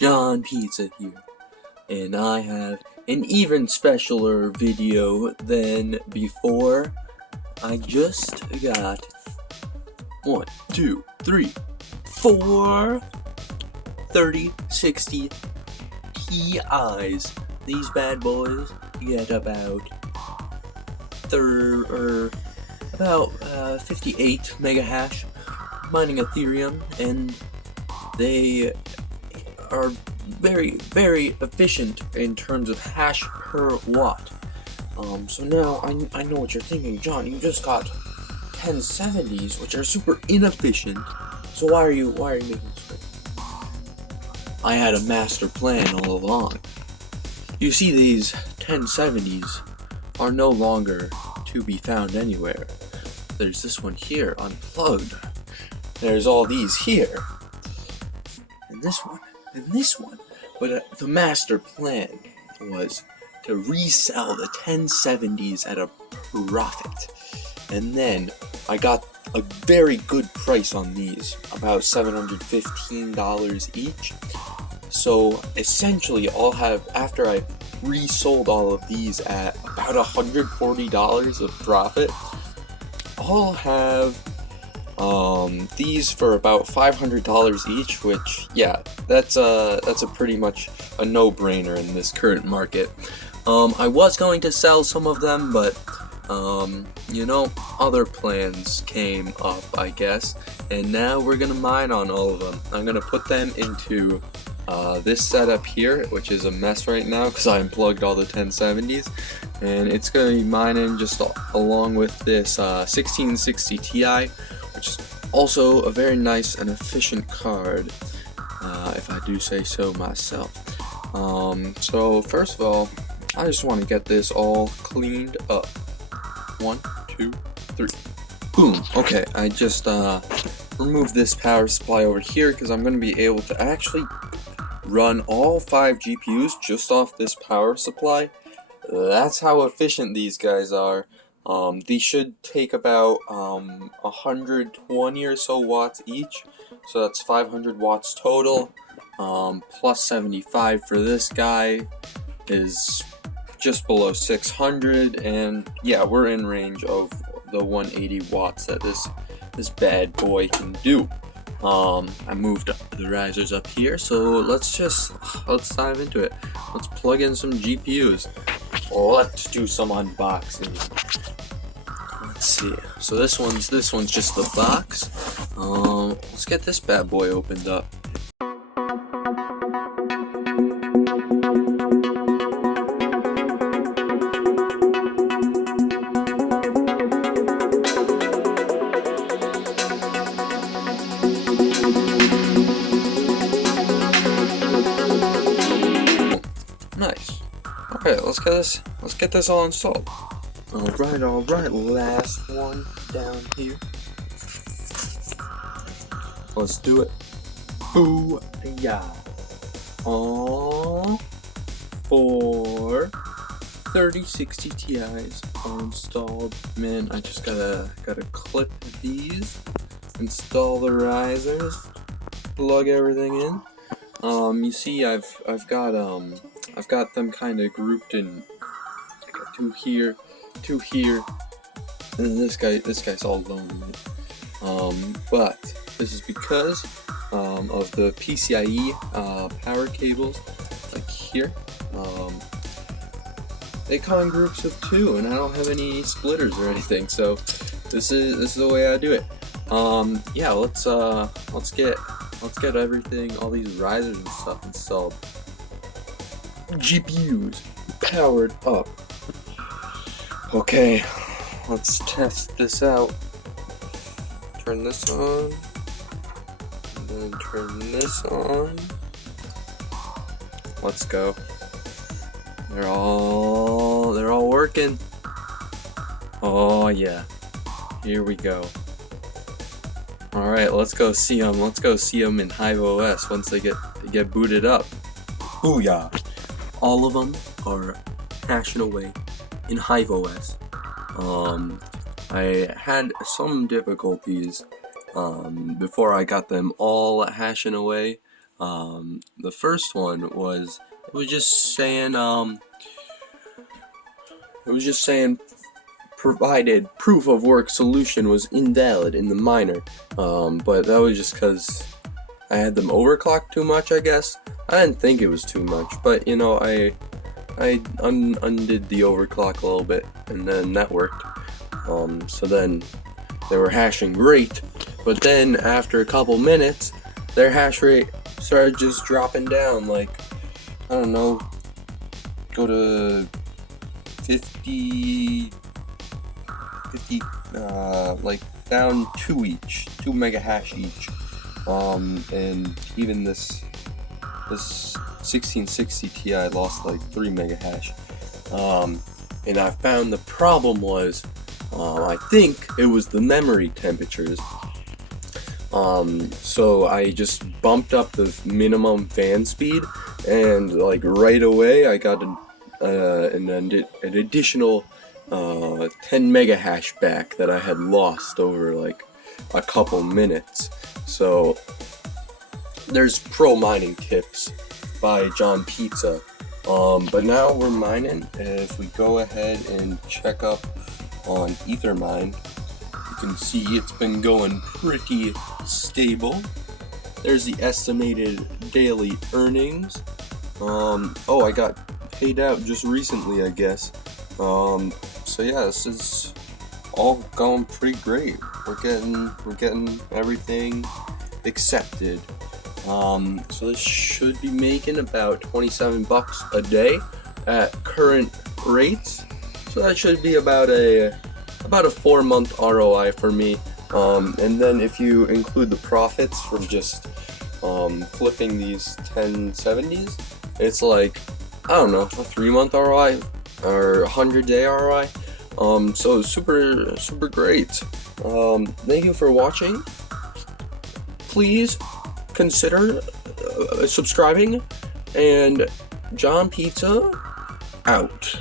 John Pizza here, and I have an even specialer video than before. I just got 1, 2, 3, 4 3060 Ti's. These bad boys get about 58 mega hash mining Ethereum, and they are very efficient in terms of hash per watt. So now I know what you're thinking, John. You just got 1070s, which are super inefficient. So why are you making this? I had a master plan all along. You see, these 1070s are no longer to be found anywhere. There's this one here, unplugged. There's all these here, and this one, and this one. But the master plan was to resell the 1070s at a profit. And then I got a very good price on these, about $715 each. So essentially I'll have, after I resold all of these at about $140 of profit, I'll have these for about $500 each, which, yeah, that's a pretty much a no-brainer in this current market. I was going to sell some of them, but you know, other plans came up, I guess, and now we're gonna mine on all of them. I'm gonna put them into this setup here, which is a mess right now because I unplugged all the 1070s, and it's gonna be mining just along with this 1660 Ti, which is also a very nice and efficient card, if I do say so myself. So first of all, I just want to get this all cleaned up. 1, 2, 3. Boom. Okay, I just removed this power supply over here because I'm going to be able to actually run all 5 GPUs just off this power supply. That's how efficient these guys are. These should take about 120 or so watts each, so that's 500 watts total, plus 75 for this guy is just below 600, and yeah, we're in range of the 180 watts that this bad boy can do. I moved the risers up here, so let's dive into it. Let's plug in some GPUs. Let's do some unboxing. Let's see. So this one's just the box. Let's get this bad boy opened up. Nice. Okay, let's get this all installed. Alright, last one down here. Let's do it. Boo yeah. All 4 3060 Ti's are installed. Man, I just gotta clip these, install the risers, plug everything in. You see, I've got them kind of grouped in. I got 2 here, 2 here, and then this guy's all lonely. But this is because of the PCIe power cables, like here. They come in groups of 2, and I don't have any splitters or anything, so this is the way I do it. Yeah, let's get everything, all these risers and stuff installed. GPUs powered up. Okay, let's test this out. Turn this on, and then turn this on. Let's go. They're all working. Oh yeah, here we go. All right, let's go see them. Let's go see them in Hive OS once they get booted up. Booyah! All of them are hashing away in Hive OS. I had some difficulties before I got them all hashing away. The first one was, it was just saying provided proof of work solution was invalid in the miner. But that was just because I had them overclocked too much, I guess. I didn't think it was too much, but you know, I undid the overclock a little bit, and then that worked. So then they were hashing great, but then after a couple minutes, their hash rate started just dropping down, like, I don't know, go to 50, like down 2 mega hash each. And even this 1660 Ti lost like 3 mega hash. And I found the problem was, I think it was the memory temperatures. So I just bumped up the minimum fan speed, and like right away I got an additional 10 mega hash back that I had lost over like a couple minutes. So there's pro mining tips by John Pizza. But now we're mining. If we go ahead and check up on EtherMine, you can see it's been going pretty stable. There's the estimated daily earnings. Oh, I got paid out just recently, I guess. So yeah, this is all going pretty great. We're getting everything accepted. So this should be making about 27 bucks a day at current rates. So that should be about a 4-month ROI for me. And then if you include the profits from just flipping these 1070s, it's like, I don't know, a 3-month ROI or 100-day ROI. So super great. Thank you for watching. Please consider subscribing, and John Pizza out.